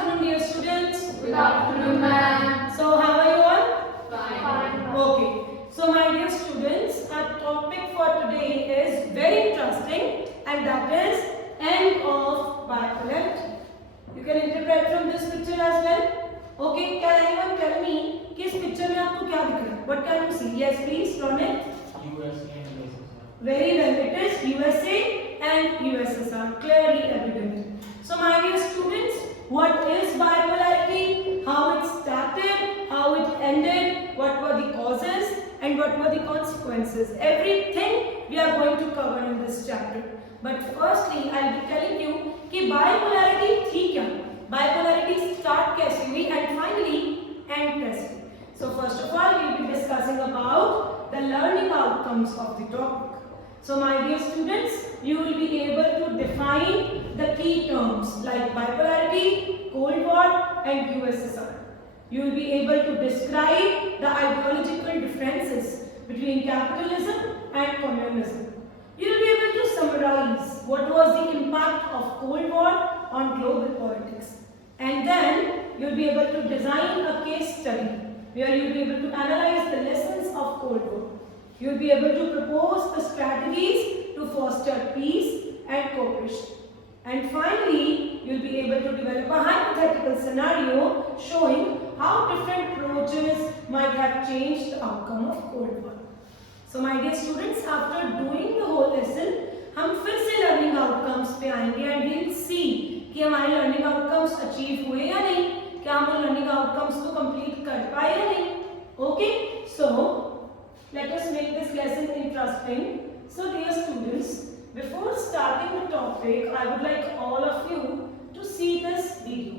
afternoon, dear students. Good afternoon, ma'am. So, how are you all? Fine. Okay. So, my dear students, our topic for today is very interesting, and that is end of bipolarity. You can interpret from this picture as well. Okay. Can anyone tell me कि इस picture में आपको क्या दिख रहा है? What can you see? Yes, please, Ronit. USA and USSR. Very well. It is USA and USSR. Clearly evident. So, my dear students, what is bipolarity? How it started? How it ended? What were the causes? And what were the consequences? Everything we are going to cover in this chapter. But firstly, I'll be telling you कि bipolarity थी क्या? Bipolarity start कैसे हुई and finally end कैसे हुई? So first of all, we'll be discussing about the learning outcomes of the topic. So my dear students, you will be able to define the key terms like bipolarity, Cold War and USSR. You will be able to describe the ideological differences between capitalism and communism. You will be able to summarize what was the impact of Cold War on global politics. And then you will be able to design a case study where you will be able to analyze the lessons of Cold War. You will be able to propose the strategies to foster peace and cooperation. And finally, you will be able to develop a hypothetical scenario showing how different approaches might have changed the outcome of Cold War. So my dear students, after doing the whole lesson, हम फिर से learning outcomes पे आएंगे and we'll see कि हमारे learning outcomes achieve हुए या नहीं, क्या हम learning outcomes को complete कर पाए या नहीं. Okay, so let us make this lesson interesting. So dear students, before starting the topic, I would like all of you to see this video.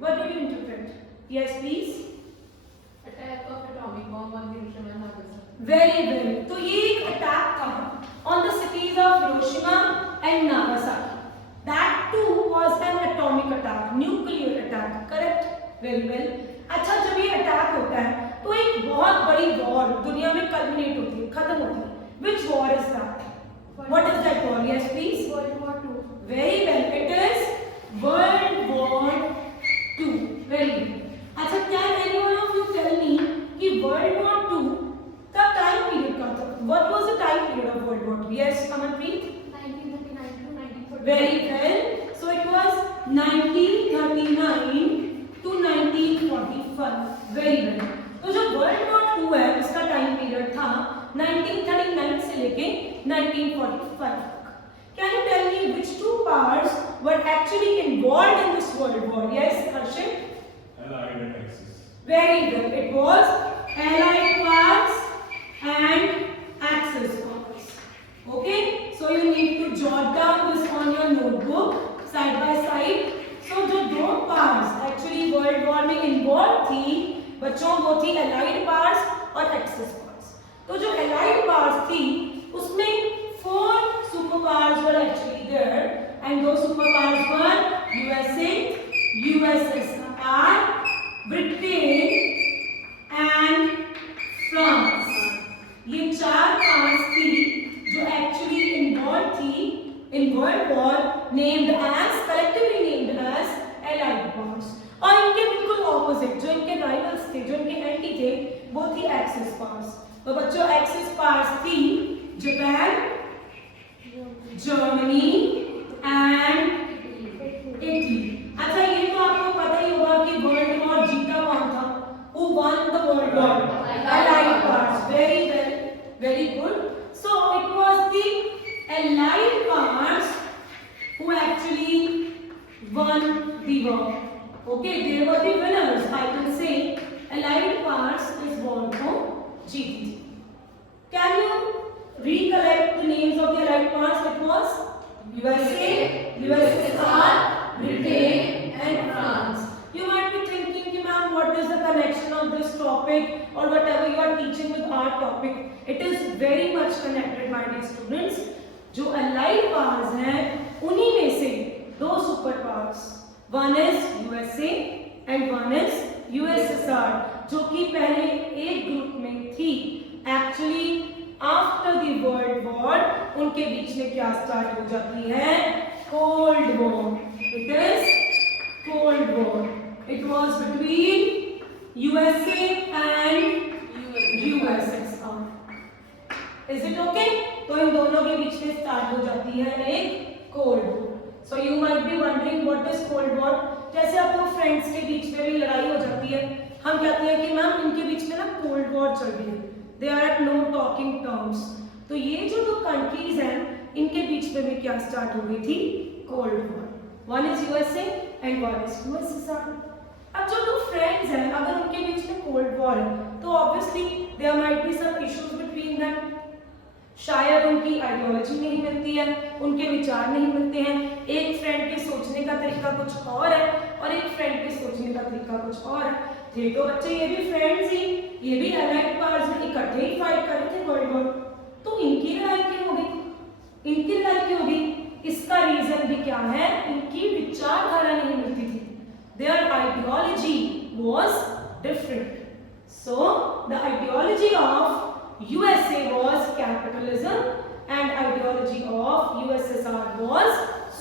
What did you interpret? Yes, please. Attack of atomic bomb on Hiroshima and Nagasaki. Very well. तो ये एक attack था on the cities of Hiroshima and Nagasaki. That too was an atomic attack, nuclear attack. Correct? Very well. अच्छा, जब ये attack होता है तो एक बहुत बड़ी war दुनिया में culminate होती है, खत्म होती है. Which war is that? What is that war? Yes, please. World War II. Very well. It is World War II. Very good. अच्छा, can any one of you tell me कि World War II का time period क्या था? What was the time period of World War II? Yes, Amanpreet. 1939 to 1945. Very well. So it was 1939 to 1945. Very well. तो जो World War II है उसका time period था 1939 से लेके 1945 तक. Can you tell me which two powers were actually involved in this World War? Yes, Harshit? Allied and Axis. Very good. It was Allied powers and Axis powers. Okay, so you need to jot down this on your notebook side by side. So जो दो powers actually World War में involved थी बच्चों, वो थी Allied powers और Axis powers. तो जो Allied powers थी उसमें 4 superpowers were actually there, and those superpowers were USA, USSR, Britain and France. ये 4 powers थी जो actually involved थी in World War, collectively named as Allied powers. और इनके बिल्कुल opposite, जो इनके rivals थे, जो इनके anti थे, वो थी Axis powers. तो बच्चों Axis powers थी जापान, जर्मनी एंड इटली. अच्छा, ये तो आपको पता ही होगा कि वर्ल्ड वॉर जीता कौन था? Who won the world war? Allied powers. Very well, very good. So it was the Allied powers who actually won the war. Okay, they were the winners. I can say Allied powers is war को जीती थी. Can you recollect the names of the Allied powers? It was USA, USSR, Britain and France. You might be thinking कि ma'am, what is the connection of this topic or whatever you are teaching with our topic? It is very much connected, my dear students. जो Allied powers हैं उन्हीं में से 2 super powers, one is USA and one is USSR, जो कि पहले एक group में थी. Actually after the world war उनके बीच में क्या स्टार्ट हो जाती है? Cold war. It is cold war. It was between USA and USSR. Is it okay? तो इन दोनों के बीच में स्टार्ट हो जाती है एक cold war. So you might be wondering what is cold war. जैसे आपको फ्रेंड्स के बीच में भी लड़ाई हो जाती है, हम कहते हैं कि मैम इनके बीच में ना कोल्ड वॉर चल रही है, they are at no talking terms. तो ये जो 2 कंट्रीज हैं इनके बीच में भी क्या स्टार्ट हो गई थी? Cold war. One is USA and one is USSR. अब जो 2 फ्रेंड्स हैं अगर उनके बीच में कोल्ड वॉर है तो obviously there might be some issues between them. शायद उनकी आइडियोलॉजी नहीं मिलती है, उनके विचार नहीं मिलते हैं. एक फ्रेंड के सोचने का तरीका कुछ और है और एक फ्रेंड के सोचने का तरीका कुछ और है. थे तो बच्चे ये भी फ्रेंड्स ही, ये भी अलाइड पावर्स में इकट्ठे ही फाइट कर रहे थे वर्ल्ड वॉर. तो इनकी लड़ाई क्यों हो गई? इनकी लड़ाई क्यों हो गई? इसका रीजन भी क्या है? इनकी विचारधारा नहीं मिलती थी. There ideology was different. So the ideology of USA was capitalism and ideology of USSR was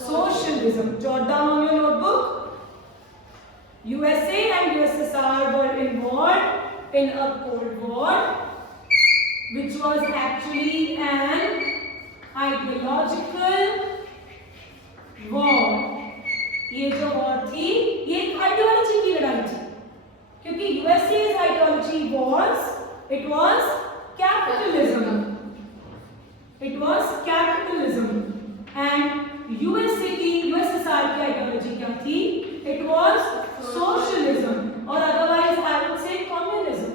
socialism. Jot down on your notebook. USA and USSR were involved in a Cold War, which was actually an ideological war. ये जो war थी ये एक ideology की लड़ाई थी, क्योंकि USA's ideology was capitalism. It was capitalism and USSR की आइडियोलॉजी क्या थी? It was socialism or otherwise I would say communism.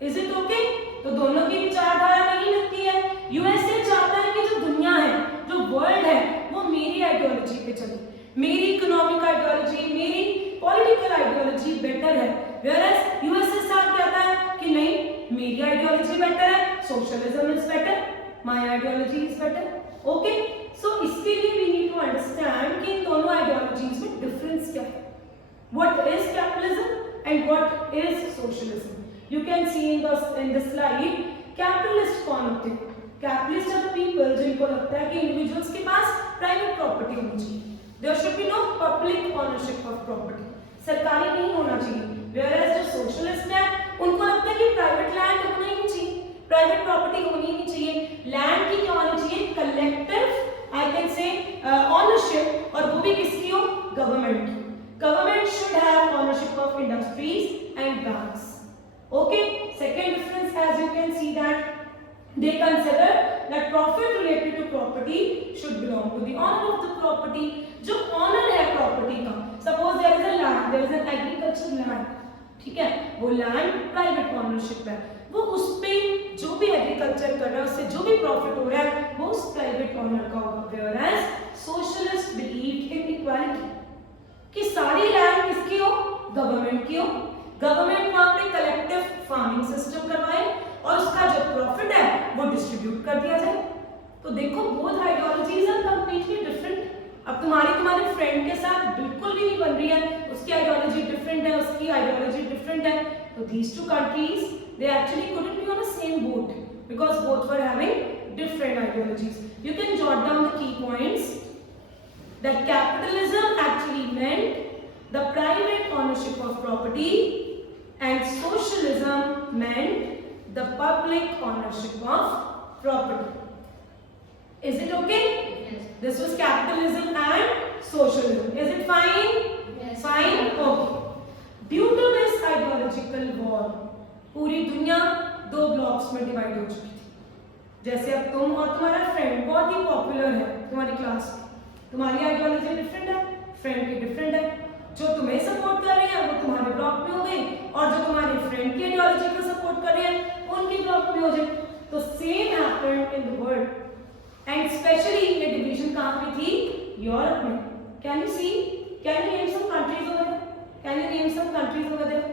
Is it okay? तो दोनों की विचारधारा नहीं मिलती है. यूएसए चाहता है कि जो दुनिया है, जो वर्ल्ड है, वो मेरी आइडियोलॉजी पे चले. मेरी इकोनॉमिक आइडियोलॉजी, मेरी पॉलिटिकल आइडियोलॉजी बेटर है. Whereas यूएसएसआर कहता है कि नहीं, मेरी आइडियोलॉजी बेटर है, socialism is better, my ideology is better. Okay, so इसके लिए वी नीड टू अंडरस्टैंड कि इन दोनों आइडियोलॉजीज में डिफरेंस क्या है. What is capitalism and what is socialism? You can see in the slide. Capitalist कौन होते हैं? Capitalists are the people जिनको लगता है कि individuals के पास private property होनी चाहिए. There should be no public ownership of property. सरकारी नहीं होना चाहिए. Whereas जो socialist हैं उनको लगता है कि private land होना ही नहीं चाहिए, private property होनी ही नहीं चाहिए. Land की क्या होनी चाहिए? Collective, I can say ownership, और वो भी किसकी हो? Government की. Government should have ownership of industries and banks. Okay. Second difference, as you can see, that they consider that profit related to property should belong to the owner of the property. जो ठीक है, वो land private ownership है, वो उस पे जो भी एग्रीकल्चर कर रहा है उससे जो भी प्रॉफिट हो रहा है वो उस प्राइवेट ऑनर का होगा। Whereas socialist believe in equality कि सारी लैंड किसकी हो, गवर्नमेंट की हो, गवर्नमेंट वहां पे कलेक्टिव फार्मिंग सिस्टम करवाए और उसका जो प्रॉफिट है वो डिस्ट्रीब्यूट कर दिया जाए। तो देखो both ideologies are completely different. अब तुम्हारे फ्रेंड के साथ बिल्कुल भी नहीं बन रही है, उसकी आइडियोलॉजी डिफरेंट है, उसकी आइडियोलॉजी डिफरेंट है, तो these two countries they actually couldn't be on the same boat because both were having different ideologies. You can jot down the key points that capitalism actually meant the private ownership of property and socialism meant the public ownership of property. Is it okay? Yes. This was capitalism and socialism. Is it fine? Yes. Fine? Okay. Due to this ideological war, पूरी दुनिया दो blocks में divide हो चुकी थी। जैसे अब तुम और तुम्हारा फ्रेंड बहुत ही पॉपुलर है तुम्हारी क्लास में, तुम्हारी आइडियोलॉजी डिफरेंट है, फ्रेंड की डिफरेंट है, जो तुम्हें सपोर्ट कर रहे हैं वो तुम्हारे ब्लॉक में हो गई और जो तुम्हारे फ्रेंड की आइडियोलॉजी को सपोर्ट कर रहे हैं वो उनके ब्लॉक में हो जाए। तो same happened in the world and specially ये डिवीजन कहाँ पे थी, यूरोप में। Can you see, can you name some countries over there, can you name some countries over there?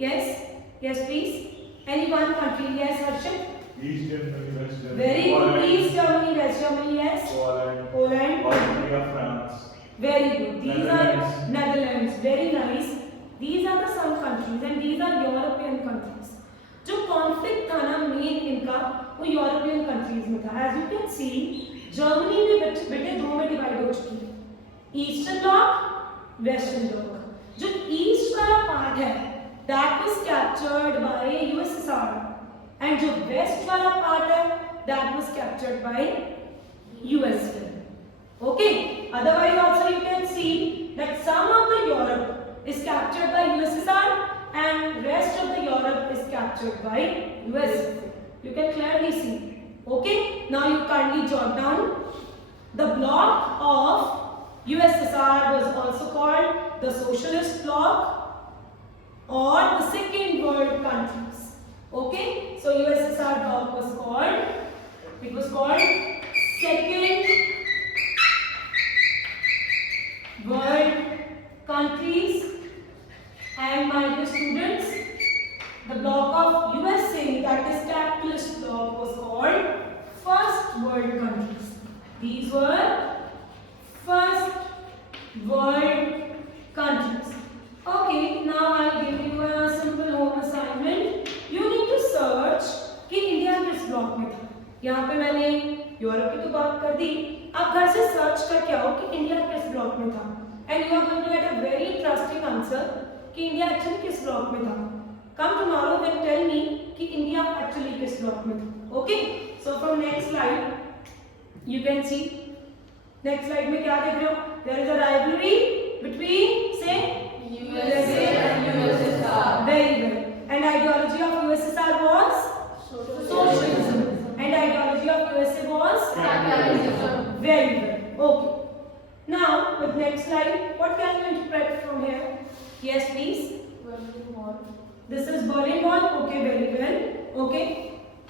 Yes, yes please, any one country? Yes, Harshit? East Germany, West Germany. Very good. Poland, East Germany, West Germany, yes. Poland. Austria, France. Very good. These Netherlands. are Netherlands. Very nice. These are the some countries and these are European countries. जो conflict था ना main इनका वो European countries में था। As you can see, Germany में बेटे दो में divide हो चुकी है, Eastern bloc, Western bloc। जो East वाला part है that was captured by USSR and जो west वाला part है that was captured by USA. Okay, otherwise also you can see that some of the Europe is captured by USSR and rest of the Europe is captured by USA. You can clearly see. Okay, now you kindly jot down the bloc of USSR was also called the socialist bloc or the second world countries. Okay, so USSR bloc was called, it was called second world countries, and my dear students, the bloc of USA, that is capitalist bloc, was called first world countries. These were first world countries. Okay, now I'll give you a simple home assignment. You need to search कि India किस block में था। यहाँ पे मैंने Europe की तो बात कर दी, आप घर से सर्च करके आओ कि इंडिया किस ब्लॉक में था and you are going to get a very interesting answer कि इंडिया एक्चुअली किस ब्लॉक में था। Come tomorrow then tell me कि इंडिया एक्चुअली किस ब्लॉक में था। Okay, so from next slide you can see, next slide में क्या देख रहे हो, there is a rivalry between say USA and USSR. Very well. And ideology of USSR was socialism. And ideology of USA was Capitalism. very well. Okay. Now with next slide, what can you interpret from here? Yes, please. Berlin Wall. This is Berlin Wall. Okay, very well. Okay.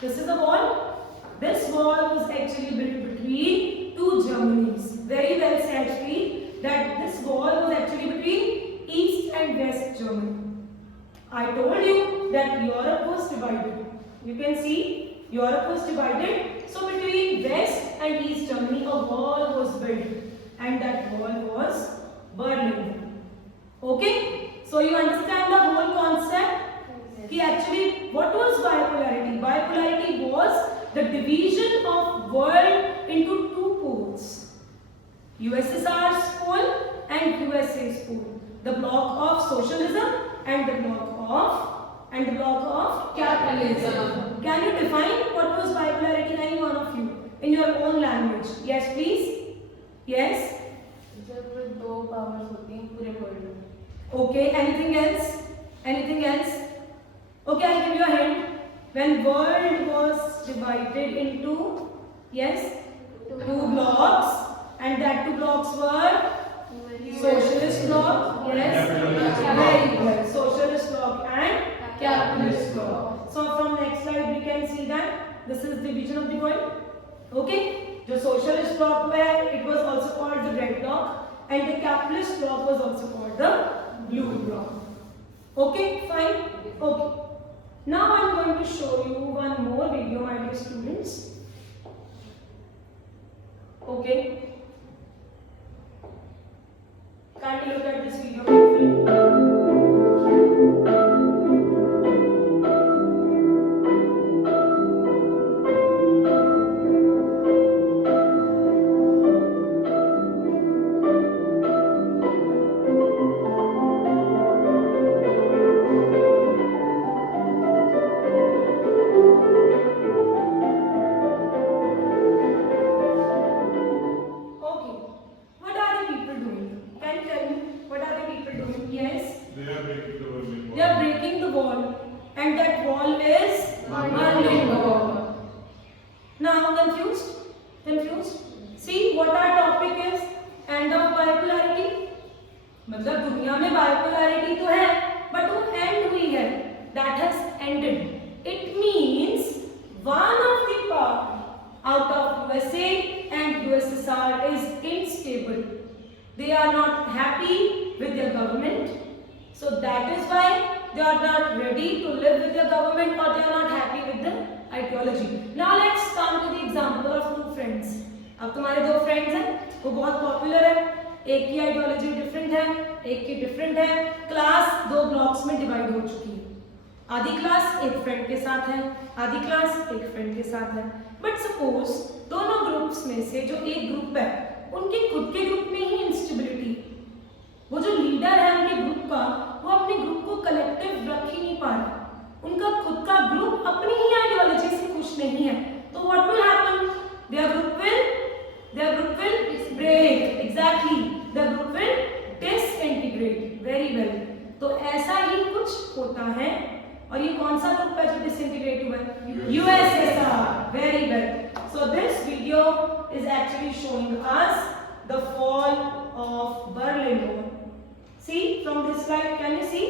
This is a wall. This wall was actually built between two Germanys. Very well said, Sri, that this wall was actually between East and West Germany. I told you that Europe was divided. You can see Europe was divided. So between West and East Germany, a wall was built, and that wall was Berlin. Okay? So you understand the whole concept? कि actually what was bipolarity? Bipolarity was the division of world into two poles. USSR's pole and USA's pole. The block of socialism and the block of capitalism. Can you define what was bipolarity, any one of you, in your own language? Yes, please. Yes. जब दो powers होती हैं पूरे world में. Okay. Anything else? Anything else? Okay, I'll give you a hint. When world was divided into, yes, two blocks, and that two blocks were socialist bloc, yes, very well, socialist capitalist law. So from next slide we can see that this is division of the coin. Okay, जो socialist bloc है, it was also called the red bloc, and the capitalist bloc was also called the blue bloc. Okay, fine. Okay. Now I am going to show you one more video, my dear students. Okay. Kindly look at this video carefully. Okay. What are the people doing? Can you tell me what are the people doing? Yes. They are breaking the Berlin Wall. They are breaking the wall, and that wall is Berlin Wall. Now confused? Confused? See what our topic is? End of bipolarity. मतलब दुनिया में bipolarity तो है, but वो end हुई है. That has ended. It means one of the part out of USA and USSR is unstable. They are not happy with their government. So that is why they are not ready to live with their government, or they are not happy with the ideology. Now let's come to the example of two friends. अब तुम्हारे दो friends हैं, वो बहुत popular है, एक की ideology different है, एक की डिफरेंट है, क्लास दो ब्लॉक्स में डिवाइड हो चुकी है. आधी क्लास एक फ्रेंड के साथ है, आधी क्लास एक फ्रेंड के साथ है. बट सपोज दोनों ग्रुप्स में से जो एक ग्रुप है, उनके खुद के ग्रुप में ही इंस्टेबिलिटी, वो जो लीडर है उनके ग्रुप का, वो अपने ग्रुप को कलेक्टिव रख ही नहीं पा रहा, उनका खुद का ग्रुप अपनी ही आइडियोलॉजी से खुश नहीं है. तो what will happen? Their group will break. Exactly, their group will disintegrate. Very well. तो ऐसा ही कुछ होता है. और ये कौन सा ग्रुप है जो डिसइंटीग्रेट हुआ है? USSR. Very well. So this video is actually showing us the fall of Berlin Wall. See from this slide, can you see?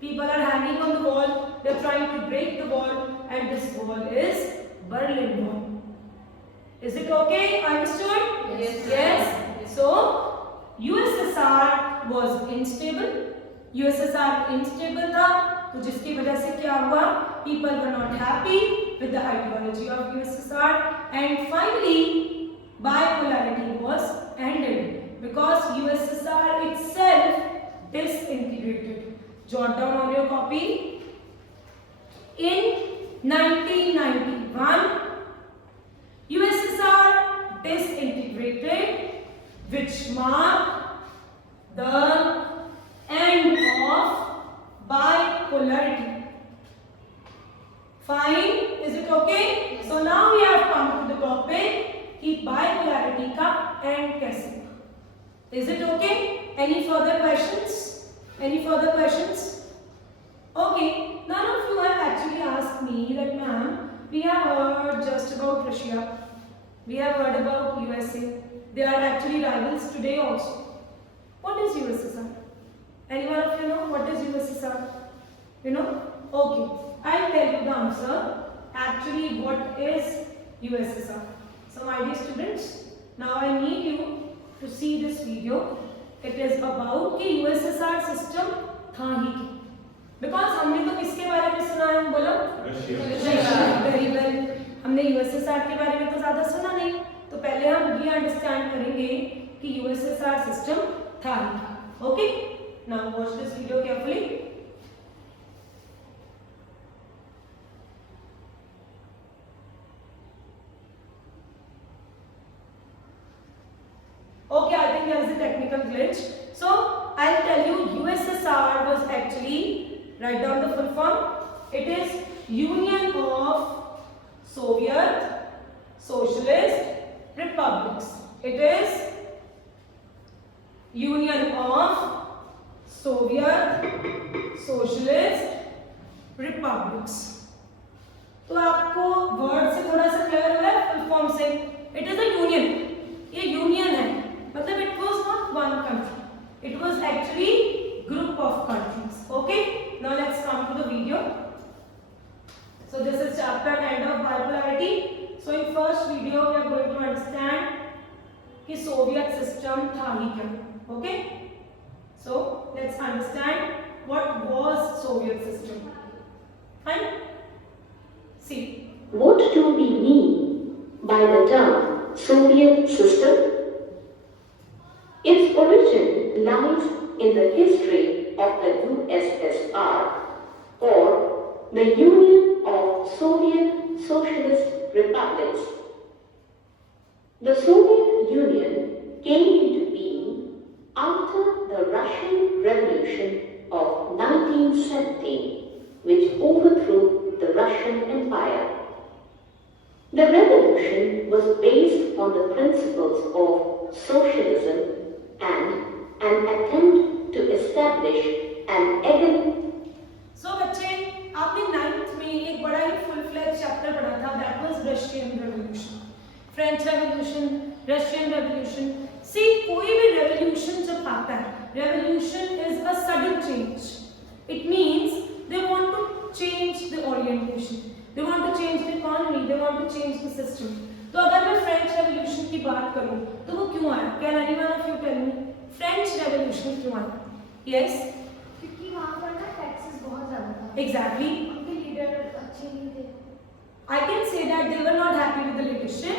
People are hanging on the wall. They are trying to break the wall, and this wall is Berlin Wall. Is it okay? Understood? Yes. Yes. So USSR was unstable. USSR unstable था, तो जिसकी वजह से क्या हुआ? People were not happy with the ideology of USSR, and finally bipolarity was ended because USSR itself disintegrated. Jot down on your copy. In 1991, USSR disintegrated, which marked the end of bipolarity. Fine, is it okay? So now we have come to the topic कि bipolarity का end कैसे हुआ. Is it okay? Any further questions? Any further questions? Okay, none of you have actually asked me that, ma'am, we have heard just about Russia, we have heard about USA. They are actually rivals today also. What is USSR? Anyone of you know what is USSR? You know? Okay, I'll tell you the answer. Actually, what is USSR? So my dear students, now I need you to see this video. It is about कि USSR system था ही क्या. Because हमने तो किसके बारे में सुना है? बोलो. Russia. Very well. हमने USSR के बारे में तो ज़्यादा सुना नहीं. तो पहले हम ये अंडरस्टैंड करेंगे कि USSR system था ही क्या. Okay? Now watch this video carefully. Okay, I think there is a technical glitch. So I'll tell you, USSR was actually, write down the full form. It is Union of Soviet Socialist Republics. It is Union of Soviet Socialist Republics. तो आपको word से थोड़ा सा clear हुआ है full form से. It is a union. ये union है, मतलब it was not one country, it was actually group of countries. Okay, now let's come to the video. कि सोवियत सिस्टम था ही क्या. Okay? So let's understand what was Soviet system. Fine? See. What do we mean by the term Soviet system? Its origin lies in the history of the USSR, or the Union of Soviet Socialist Republics. The Soviet Union came into being after the Russian Revolution of 1917, which overthrew the Russian Empire. The revolution was based on the principles of socialism and an attempt to establish an So बच्चे आपने 9th में एक बड़ा ही full fledge chapter पढ़ा था, that was Russian Revolution, French Revolution, Russian Revolution. See, कोई भी revolution जब आता है, revolution is a sudden change. It means they want to change the orientation, they want to change the economy, they want to change the system. तो अगर मैं French revolution की बात करूं तो वो क्यों आया? Can anyone of you tell me French revolution क्यों आया? यस, क्योंकि वहाँ पर ना टैक्सेस बहुत ज़्यादा था. एग्जैक्टली. उनके लीडर अच्छे नहीं थे. I can say that they were not happy with the leadership.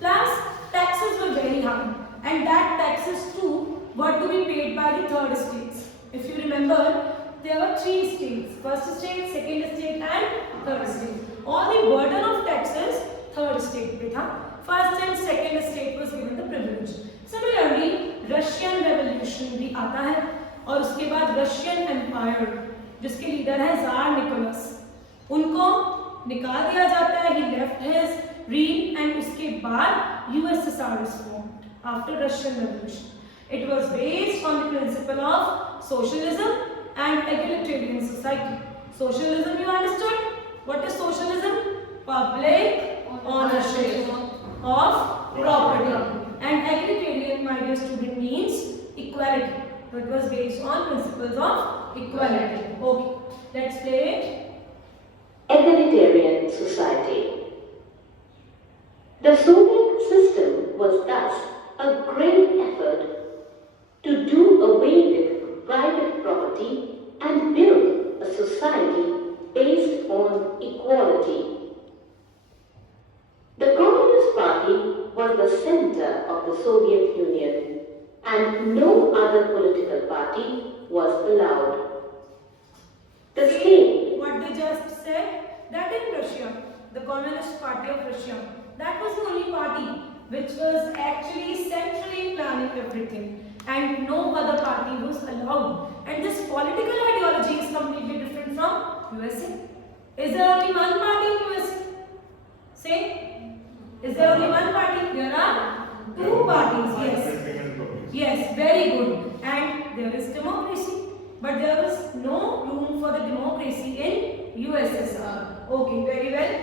Plus, taxes were very high, and that taxes too were to be paid by the third states. If you remember, there were 3 states: first state, second state, and third state. All the burden of taxes third state पे था. First and second state was given the privilege. Similarly, Russian Revolution भी आता है और उसके बाद Russian Empire जिसके leader है जार निकोलस, उनको निकाल दिया जाता है. He left his reign and उसके बाद USSR is formed after Russian Revolution. It was based on the principle of socialism and egalitarian society. Socialism, you understood? What is socialism? Public ownership of property. And egalitarian, my dear student, means equality. So it was based on principles of equality. Okay, let's play it. egalitarian society. The Soviet system was thus a great effort to do away with private property and build a society based on equality. The Communist Party was the center of the Soviet Union, and no other political party was allowed. The state. What they just said, that in Russia, the Communist Party of Russia, that was the only party which was actually centrally planning everything, and no other party was allowed. And this political ideology is completely different from USA. Is there only one party in USA? Say, is there only one party? There are 2 parties. Yes. Yes, very good. And there is democracy, but there was no room for the democracy in USSR. Okay, very well.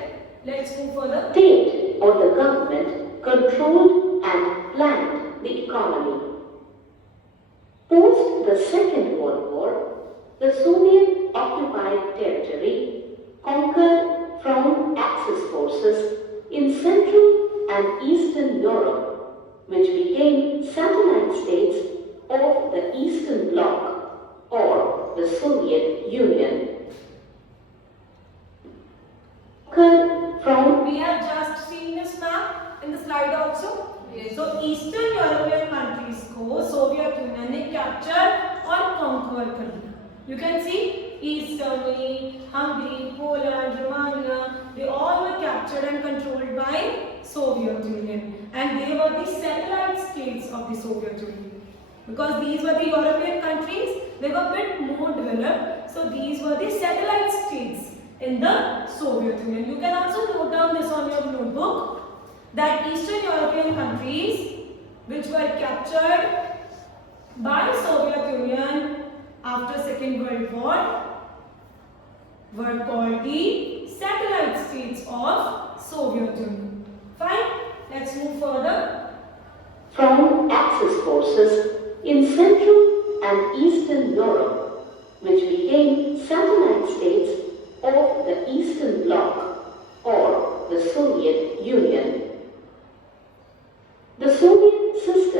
Let's move further. State or the government controlled and planned the economy. Post the Second World War, the Soviet occupied territory conquered from Axis forces in Central and Eastern Europe, which became satellite states of the Eastern Bloc or the Soviet Union. We have just seen this map in the slide also. Yes. So Eastern European countries को Soviet Union ने capture और conquer कर लिया. You can see East Germany, Hungary, Poland, Romania, they all were captured and controlled by Soviet Union, and they were the satellite states of the Soviet Union. Because these were the European countries, they were a bit more developed, so these were the satellite states in the Soviet Union. You can also note down this on your notebook, that Eastern European countries which were captured by Soviet Union after Second World War were called the satellite states of Soviet Union. Fine, let's move further. From Axis forces in Central and Eastern Europe, which became satellite states of the Eastern Bloc or the Soviet Union. The Soviet system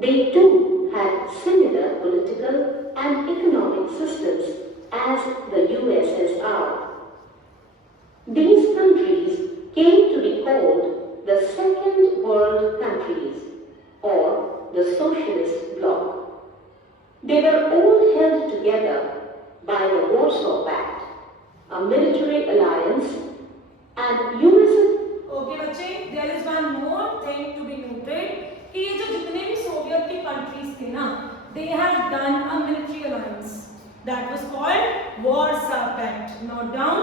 They too had similar political and economic systems as the USSR. These countries came to be called the Second World Countries or the Socialist Bloc. They were all held together by the Warsaw Pact, a military alliance, and USSR. Okay बच्चे, there is one more thing to be noted कि ये जो जितने भी Soviet के countries थे ना, they had done a military alliance that was called Warsaw Pact. Note down.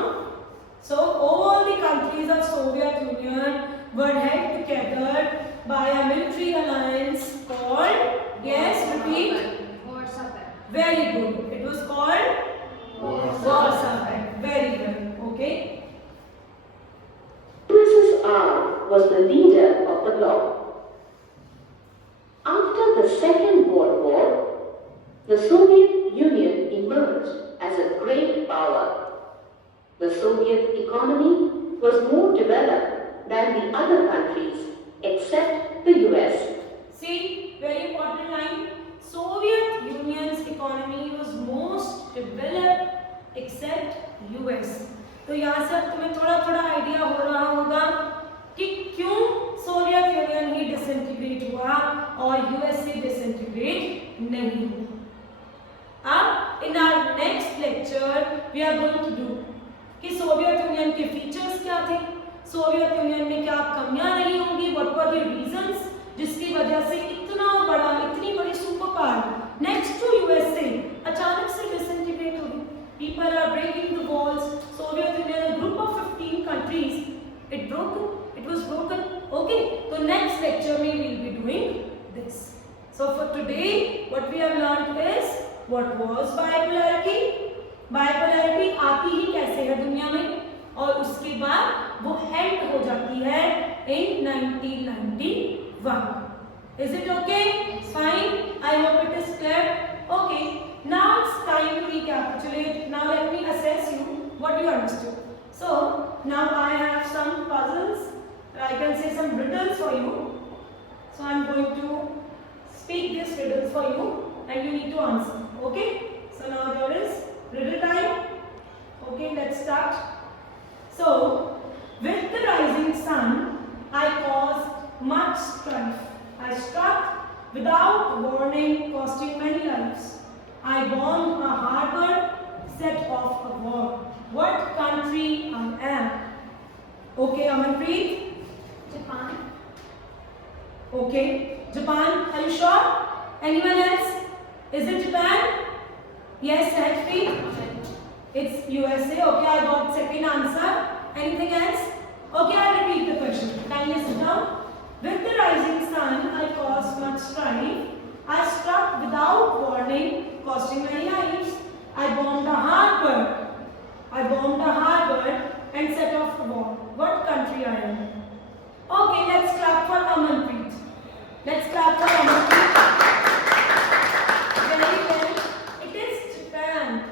So all the countries of Soviet Union were held together by a military alliance called, yes, repeat. Warsaw Pact. Very good. It was called Warsaw Pact. Very good. Okay. USSR was the leader of the bloc. After the Second World War, the Soviet Union emerged as a great power. The Soviet economy was more developed than the other countries except the US. See, very important line. Soviet Union's economy was most developed except US. तो यहाँ से अब तुम्हें थोड़ा थोड़ा idea हो रहा होगा कि क्यों सोवियत यूनियन ही डिसइंटीग्रेट हुआ और यूएसए डिसइंटीग्रेट नहीं हुआ. अब in our next lecture we are going to do कि सोवियत यूनियन के फीचर्स क्या थे, सोवियत यूनियन में क्या कमियां रही होंगी, व्हाट वर द रीजंस जिसकी वजह से इतनी बड़ी super power next to USA अचानक से डिसइंटीग्रेट हो गई. People are breaking the walls. Soviet union a group of 15 countries, it was broken. Okay, so next lecture we will be doing this. So for today what we have learned is what was bipolarity. Bipolarity आती ही कैसे है दुनिया में और उसके बाद वो held हो जाती है in 1991. Is it okay? Fine. I hope it is clear. Okay. Now it's time to recapitulate. Now let me assess you what you understood. So now I have some puzzles. I can say some riddles for you. So I'm going to speak this riddle for you and you need to answer. Okay? So now there is riddle time. Okay, let's start. So, with the rising sun, I caused much strife. I struck without warning, costing many lives. I bombed a harbor, set off a war. What country I am? Okay, Amanpreet. Japan. Okay, Japan. Are you sure? Anyone else? Is it Japan? Yes, Sajpreet. It's USA. Okay, I got second answer. Anything else? Okay, I'll repeat the question. Kindly sit down. With the rising sun, I caused much strife. I struck without warning, costing many lives. I bombed a harbor. And set off a war. What country I am? Okay, let's clap for Amanpreet. Let's clap for Amanpreet. Very well. It is Japan.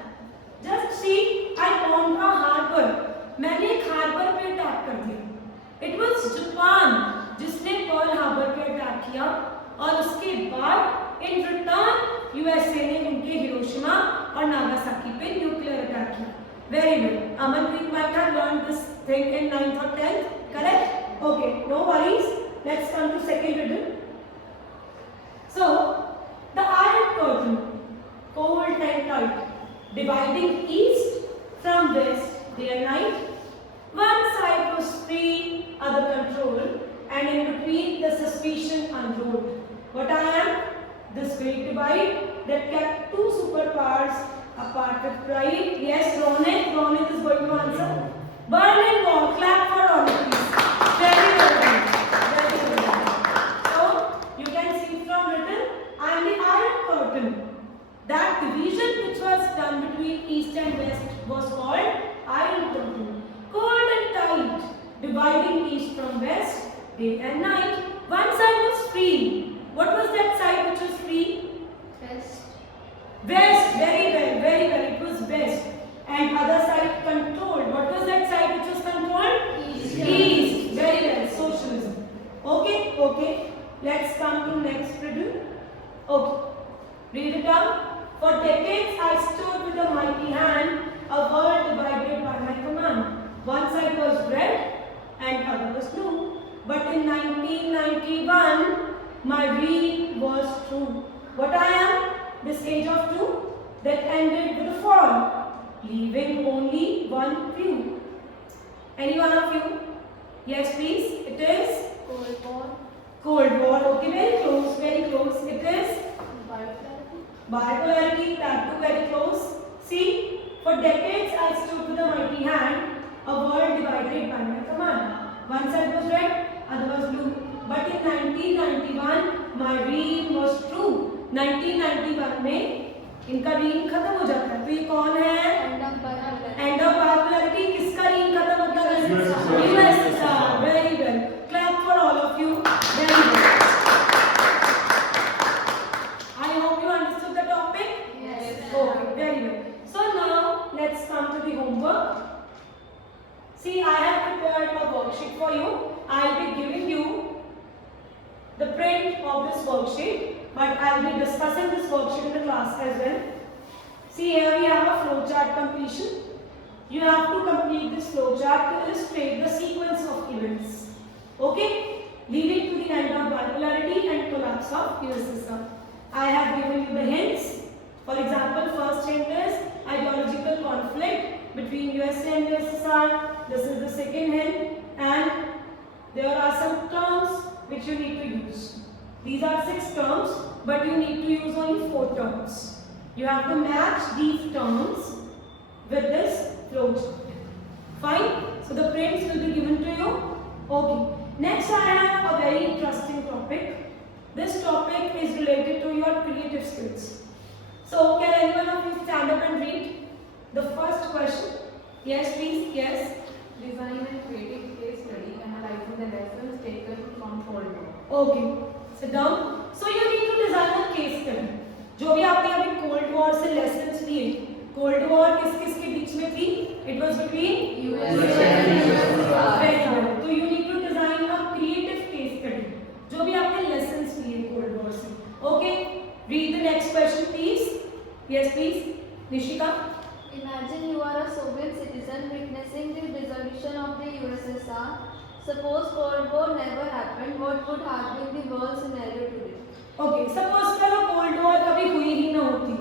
Just see, I bombed a harbor. मैंने एक harbour पे attack कर दिया. It was Japan जिसने Pearl Harbor पे attack किया और उसके बाद इन रिटर्न यूएसए ने उनके हिरोशिमा और नागासाकी पे न्यूक्लियर अटैक किया. Very well. Amanpreet might have learned this thing in 9th or 10th. Correct? Okay. No worries. Let's come to second riddle. So, the Iron Curtain, cold and tight, dividing east from west day and night. One side was free, other controlled, and in between the suspicion unrolled. What I am? This great divide that kept two superpowers apart with pride. Yes, Ronak. Ronak is going to answer. Berlin Wall. Clap for Ronak, please. Very well done. Very well done. So you can see from written, I am the Iron Curtain. That division which was done between east and west was called Iron Curtain. Cold and tight, dividing east from west, day and night. One side was free. What was that side which was free? West. West. Very well, very well. It was west. And other side controlled. What was that side which was controlled? East. East. Very well. Socialism. Okay, okay. Let's come to next riddle. Okay. Read it down. For decades I stood with a mighty hand, a world divided by my command. One side was red and other was blue. But in 1991, my dream was true. What I am? This age of two that ended with a fall, leaving only one view. Any one of you? Yes, please. It is Cold War. Cold War. Okay, very close, very close. It is Biopolarity. bipolarity, that too very close. See, for decades I stood with a mighty hand, a world divided by my command. One side was red, other was blue. But in 1991, my dream was true. 1991 में इनका reign खत्म हो जाता है. तो ये कौन है? End of biopolarity. End of biopolarity. किसका रीन खत्म होता है? USSR. USSR. Very well. Clap for all of you. Very good. I hope you understood the topic. Yes. Okay, very well. So now let's come to the homework. See, I have prepared a worksheet for you. I'll be giving you the print of this worksheet, but I'll be discussing this worksheet in the class as well. See, here we have a flowchart completion. You have to complete this flowchart to illustrate the sequence of events, okay, leading to the end of bipolarity and collapse of USSR. I have given you the hints. For example, first hint is ideological conflict between USA and USSR. This is the second hint, and there are some terms which you need to use. These are 6 terms, but you need to use only 4 terms. You have to match these terms with this flowchart. Fine? So the prints will be given to you. Okay. Next I have a very interesting topic. This topic is related to your creative skills. So can anyone of you stand up and read the first question? Yes, please. Yes. Design and creative case study analyzing the lessons taken from Cold War. Okay. Sit down. So you need to design a case study. जो भी आपने अभी cold war से lessons लिए, cold war किस किस के बीच में थी? It was between USA and USSR. Very good. So you need to design a creative case study. जो भी आपने लेसन्स लिए कोल्ड वॉर से. Okay. Read the next question, please. Yes, please. Nishika. Imagine you are a Soviet citizen witnessing the dissolution of the USSR. Suppose Cold War never happened, what would have been the world scenario today? Okay. Suppose करो cold war कभी हुई ही ना होती.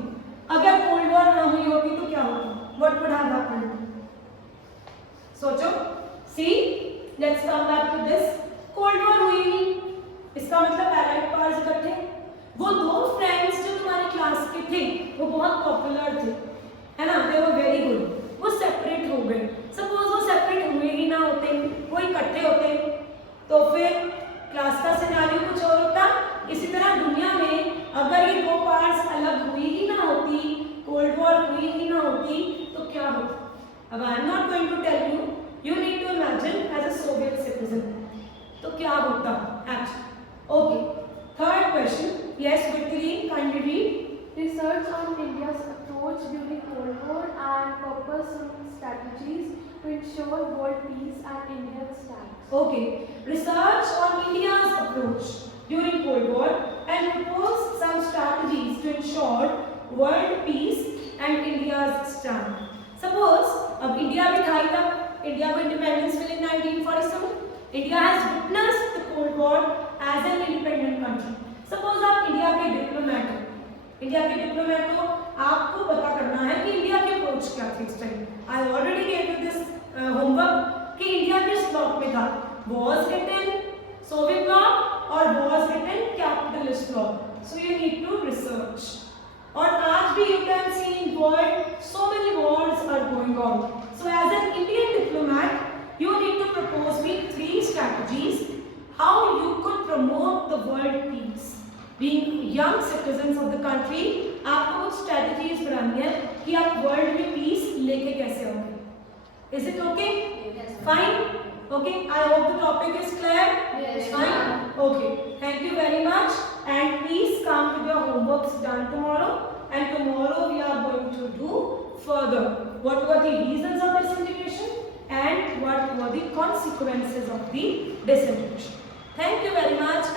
अगर cold war ना हुई होती तो क्या होता? What would have happened? सोचो. See, let's come back to this. Cold war हुई नहीं. इसका मतलब allied powers इकट्ठे. वो 2 फ्रेंड्स जो तुम्हारे क्लास के थे, वो बहुत पॉपुलर थे, है ना? They were very good. वो सेपरेट हो गए. सपोज वो सेपरेट हुए ही ना होते, वो इकट्ठे होते, तो फिर क्लास का सिनेरियो कुछ और होता. इसी तरह दुनिया में अगर ये 2 पार्ट्स अलग हुई ही ना होती, कोल्ड वॉर हुई ही ना होती, तो क्या होता? अब I am not going to tell you. You need to imagine as a Soviet citizen. तो क्या होता actually? Okay. Third question. Yes, Vicky, kindly read. Research on India's approach during Cold War and purpose-driven strategies to ensure world peace and Indian stance. Okay. Research on India's approach during Cold War and propose some strategies to ensure world peace and India's stand. Suppose अब India भी था ही तब, India को independence milli 1947. India has witnessed the Cold War as an independent country. Suppose आप India के diplomat हो. India के diplomat हो, आपको पता करना है कि इंडिया की अप्रोच क्या थी इस time. I already gave you this homework कि इंडिया किस ब्लॉक में था. Was it in Soviet bloc or was it in capitalist bloc? So you need to research. और आज भी you can see in world so many wars are going on. So as an Indian diplomat, you need to propose me 3 strategies how you could promote the world peace. Being young citizens of the country, आपको कुछ strategies बनानी है कि आप world में peace लेके कैसे आओगे. Is it okay? Yes. Fine. Okay. I hope the topic is clear. Yes. Fine. Okay. Thank you very much. And please come with your homeworks done tomorrow. And tomorrow we are going to do further. What were the reasons of disintegration and what were the consequences of the disintegration. Thank you very much.